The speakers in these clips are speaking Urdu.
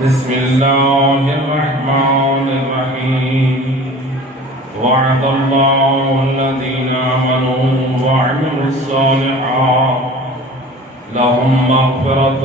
بسم الله الرحمن الرحيم وعد الله الذين آمنوا وعملوا الصالحات لهم مغفرة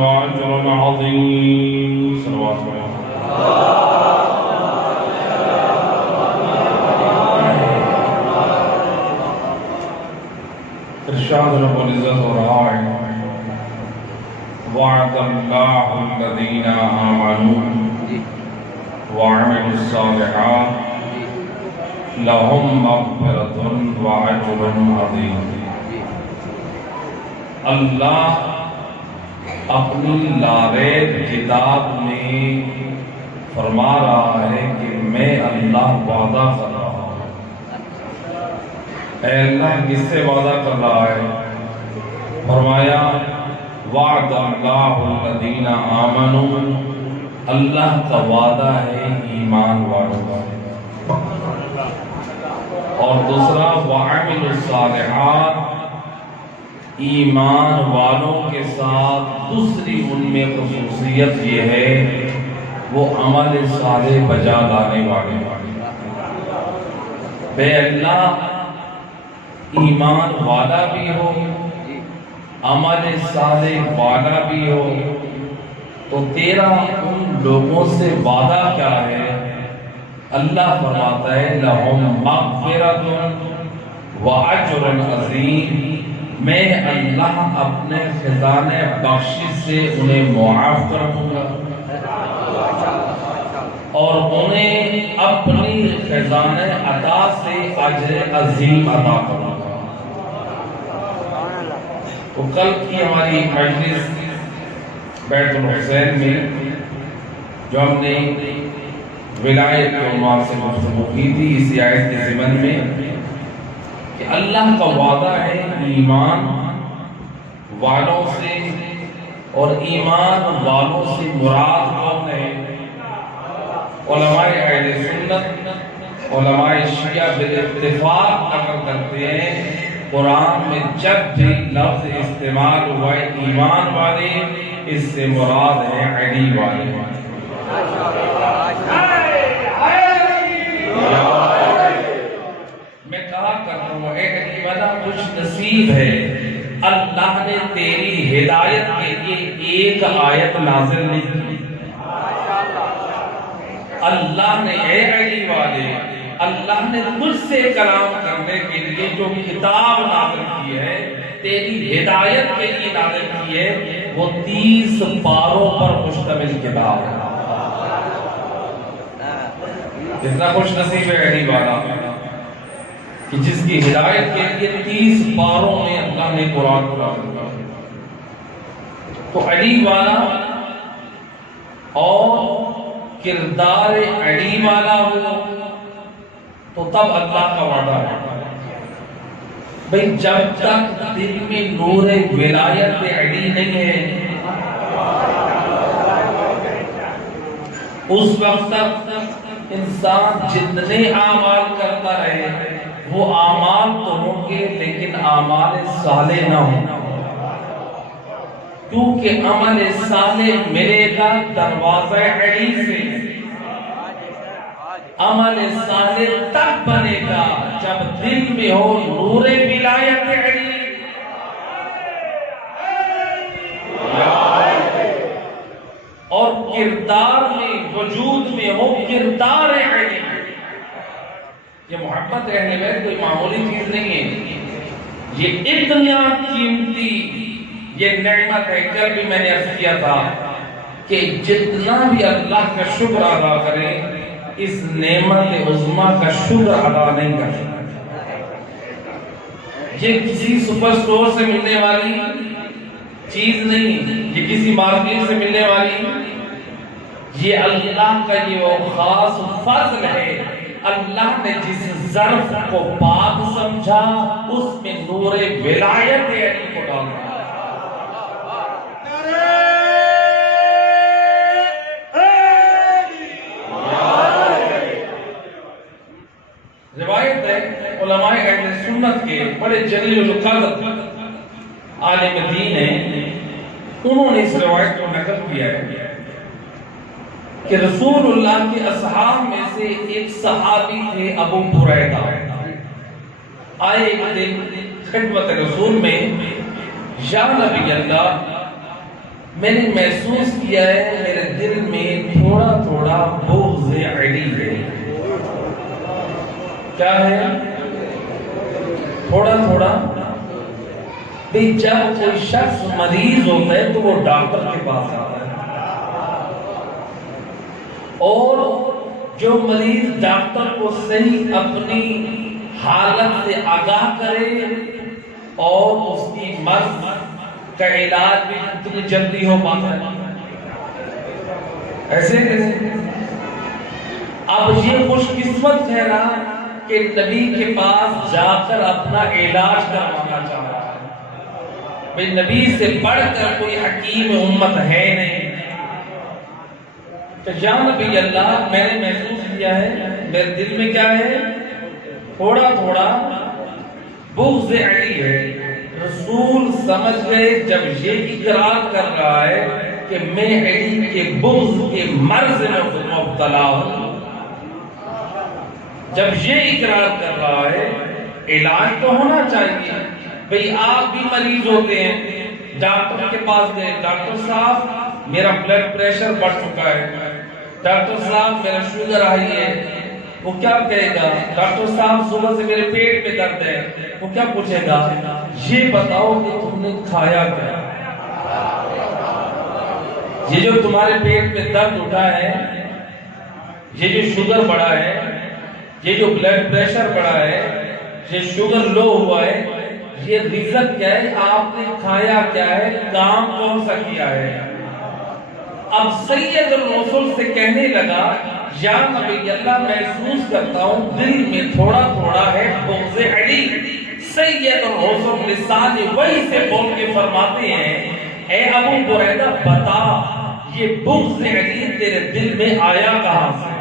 وأجر عظيم صلوات الله ارشاد رب العزت و رائع وعد الله الذين آمنوا وعملوا الصالحات لهم مغفرة وأجر عظيم۔ اللہ اپنی لاریب کتاب میں فرما رہا ہے کہ میں اللہ وعدہ کر رہا ہوں۔ اے اللہ کس سے وعدہ کر رہا ہے؟ فرمایا وعد اللہ الذین آمنوا، اللہ کا وعدہ ہے ایمان والوں کا، اور دوسرا وعملوا الصالحات، ایمان والوں کے ساتھ دوسری ان میں خصوصیت یہ ہے وہ عمل صالح بجا لانے والے۔ بے اللہ ایمان والا بھی ہو، عمل صالح والا بھی ہو، تو تیرا ان لوگوں سے وعدہ کیا ہے؟ اللہ فرماتا ہے لَهُمْ مَغْفِرَةٌ وَأَجْرٌ عَظِيمٌ، میں اللہ اپنے خزانے بخشش سے انہیں معاف کر دوں گا اور انہیں اپنی خزانے عطا سے اجر عظیم عطا کروں گا۔ تو کل کی ہماری مجلس بیت الحسین میں جو ہم نے ولایت کے عنوان سے گفتگو کی تھی اسی آیت کے ضمن میں کہ اللہ کا وعدہ ہے ایمان والوں سے، اور ایمان والوں سے مراد کون ہے؟ علماء اہل سنت، علماء شیعہ بالاتفاق نقل کرتے ہیں قرآن میں جب بھی لفظ استعمال ہوا ہے ایمان والے، اس سے مراد ہے علی والے۔ میں کہا کرتا ہوں اے علی والا خوش نصیب ہے، اللہ نے تیری ہدایت کے لیے ایک آیت نازل نہیں کی۔ اللہ نے اے علی والے، اللہ نے مجھ سے کلام کرنے کے لیے جو کتاب نازل کی ہے، تیری ہدایت کے لیے نازل کی ہے، وہ 30 پاروں پر مشتمل کتاب ہے۔ کتنا خوش نصیب ہے علی والا کہ جس کی ہدایت کے لیے 30 پاروں میں اللہ نے قرآن کو نازل کیا۔ تو علی والا اور کردار علی والا ہو تو تب اللہ کا وعدہ ہے۔ بھئی جب تک دل میں نور ولایت علی نہیں ہے اس وقت تک انسان جتنے اعمال کرتا رہے وہ اعمال تو ہوں گے لیکن اعمال صالح نہ ہوں، کیونکہ عمل صالح ملے گا دروازہ علی سے۔ عمل صالح تب بنے گا جب دل میں ہو نور ولایت علی، اور کردار میں وجود میں ہو کردار علی۔ یہ محبت اہل بیت کوئی معمولی چیز نہیں ہے، یہ اتنا قیمتی یہ نعمت ہے۔ کل بھی میں نے عرض کیا تھا کہ جتنا بھی اللہ کا شکر ادا کرے اس نعمت عظمیٰ کا شکر ادا نہیں کر سکتا۔ یہ کسی سپر سٹور سے ملنے والی چیز نہیں، یہ کسی مارکیٹ سے ملنے والی، یہ اللہ کا یہ وہ خاص فضل ہے۔ اللہ نے جس ظرف کو پاک سمجھا اس میں نور ولایت علی کو ڈالا۔ روایت ہے علماء اہل سنت کے بڑے جلیل القدر عالم دین ہیں، انہوں نے اس روایت کو نقل کیا ہے کہ رسول اللہ کے اصحاب میں سے ایک صحابی تھے ابو بریدہ، آئے ایک دن خدمت رسول میں، یا نبی اللہ میں نے محسوس کیا ہے میرے دل میں تھوڑا تھوڑا بغض علی ہے۔ کیا ہے؟ تھوڑا تھوڑا بھی جب کوئی شخص مریض ہوتا ہے تو وہ ڈاکٹر کے پاس آتا ہے، اور جو مریض ڈاکٹر کو صحیح اپنی حالت سے آگاہ کرے اور اس کی مرض کا علاج بھی اتنی جلدی ہو پاتا ہے، ایسے کیسے؟ اب یہ خوش قسمت ہے نا کہ نبی کے پاس جا کر اپنا علاج کروانا چاہ رہا ہے، بھئی نبی سے بڑھ کر کوئی حکیم امت ہے نہیں۔ کہ یا نبی اللہ میں نے محسوس کیا ہے میرے دل میں کیا ہے، تھوڑا تھوڑا بغض علی ہے۔ رسول سمجھ گئے جب یہ اقرار کر رہا ہے کہ میں علی کے بغض کے مرض میں مبتلا ہوں، جب یہ اقرار کر رہا ہے علاج تو ہونا چاہیے۔ بھئی آپ بھی مریض ہوتے ہیں، ڈاکٹر کے پاس گئے، ڈاکٹر صاحب میرا بلڈ پریشر بڑھ چکا ہے، ڈاکٹر صاحب میرا شوگر ہائی ہے، وہ کیا کہے گا؟ ڈاکٹر صاحب صبح سے میرے پیٹ میں درد ہے، وہ کیا پوچھے گا؟ یہ بتاؤ کہ تم نے کھایا کیا؟ یہ جو تمہارے پیٹ میں درد اٹھا ہے، یہ جو شوگر بڑھا ہے، یہ جو بلڈ پریشر بڑھا ہے، یہ شوگر لو ہوا ہے، یہ ریزن کیا ہے؟ آپ نے کھایا کیا ہے؟ کام کون سا کیا ہے؟ اب سید الرسول سے کہنے لگا یا نبی اللہ محسوس کرتا ہوں دل میں تھوڑا تھوڑا ہے بغض علی۔ سید الرسول لسان وحی سے بول کے فرماتے ہیں اے ابو بریدہ بتا یہ بغض علی تیرے دل میں آیا کہاں سے؟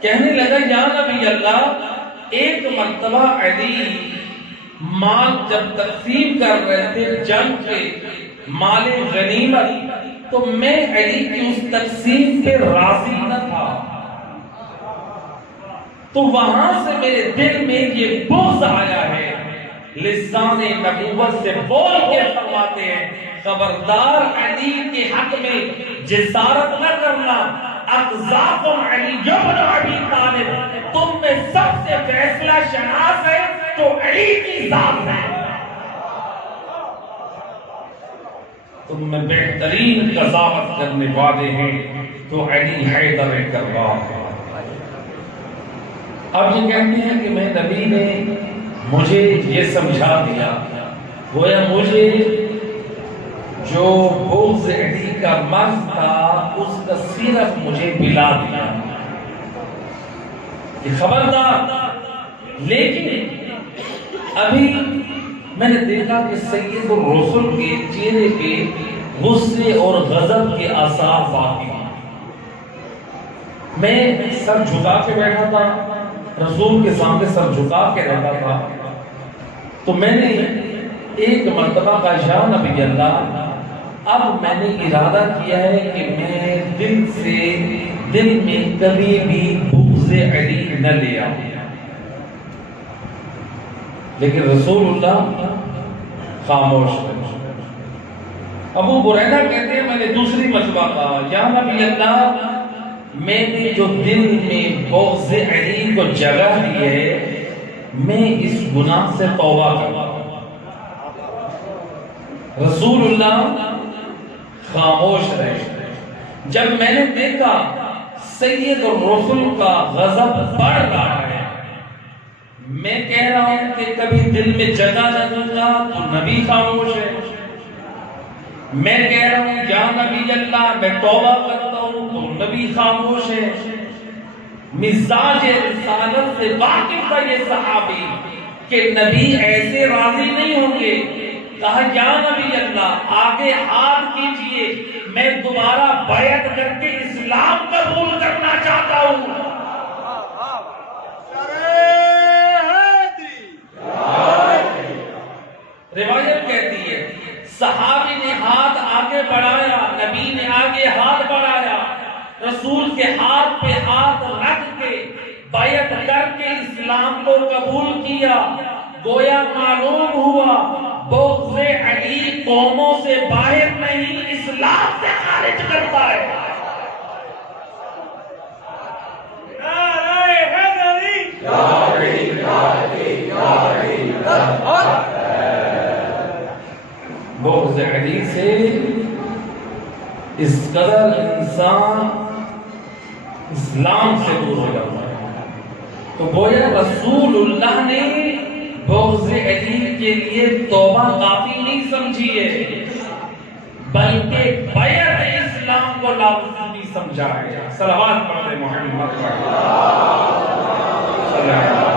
کہنے لگا یا نبی اللہ ایک مرتبہ علی مال جب تقسیم کر رہے تھے جنگ کے مال غنیمت تو میں علی کی اس تقسیم پہ راضی نہ تھا، تو وہاں سے میرے دل میں یہ بغض آیا ہے۔ لسان نبوت سے بول کے فرماتے ہیں خبردار علی کے حق میں جسارت نہ کرنا، اقذاکم علی ابن ابی طالب، تم میں سب سے فیصلہ شناس ہے تو علی کی ذات ہے، تم میں بہترین قضاوت کرنے والے ہیں تو علی حیدر کربار۔ اب یہ کہتے ہیں کہ میں نبی نے مجھے یہ سمجھا دیا، گویا مجھے جو بغض علی کا مرض تھا اس کا صرف مجھے بلا دیا کہ خبردار۔ لیکن ابھی میں نے دیکھا کہ سید الرسول کے چہرے پہ غصے اور غضب کے آثار باقی ہیں۔ میں سر جھکا کے بیٹھا تھا، رسول کے سامنے سر جھکا کے رہتا تھا، تو میں نے ایک مرتبہ کہا یا نبی اللہ اب میں نے ارادہ کیا ہے کہ میں دل میں کبھی بھی بغض علی نہ لے آؤں، لیکن رسول اللہ خاموش رہے۔ ابو بریدہ کہتے ہیں میں نے دوسری مرتبہ کہا یا نبی اللہ میں نے جو دل میں بغض علی کو جگہ دی ہے میں اس گناہ سے توبہ کرتا ہوں۔ رسول اللہ خاموش رہے۔ جب میں نے دیکھا سید الرسول کا غضب بڑھ رہا ہے، میں کہہ رہا ہوں کہ کبھی دل میں جگہ نہ دوں گا تو نبی خاموش ہے، میں کہہ رہا ہوں یا نبی اللہ میں توبہ کرتا ہوں تو نبی خاموش ہے۔ مزاج رسالت سے واقف تھا یہ صحابی کہ نبی ایسے راضی نہیں ہوں گے۔ کہا یا نبی اللہ آگے ہاتھ کیجئے، میں دوبارہ بیعت کر کے اسلام قبول کرنا چاہتا ہوں۔ روایت کہتی ہے صحابی نے ہاتھ آگے بڑھایا، نبی نے آگے ہاتھ بڑھایا، رسول کے ہاتھ پہ ہاتھ رکھ کے بیعت کر کے اسلام کو قبول کیا۔ گویا معلوم ہوا بغض علی قوموں سے باہر نہیں، اسلام سے خارج کرتا ہے۔ بغض علی سے اس قدر انسان اسلام سے دور ہو جاتا ہے۔ تو گویا رسول اللہ نے بغض علی کے لیے توبہ کافی نہیں سمجھی ہے، بلکہ بیعت اسلام کو لازمی سمجھا ہے۔ صلوات پڑھتے محمد صلی اللہ علیہ وسلم۔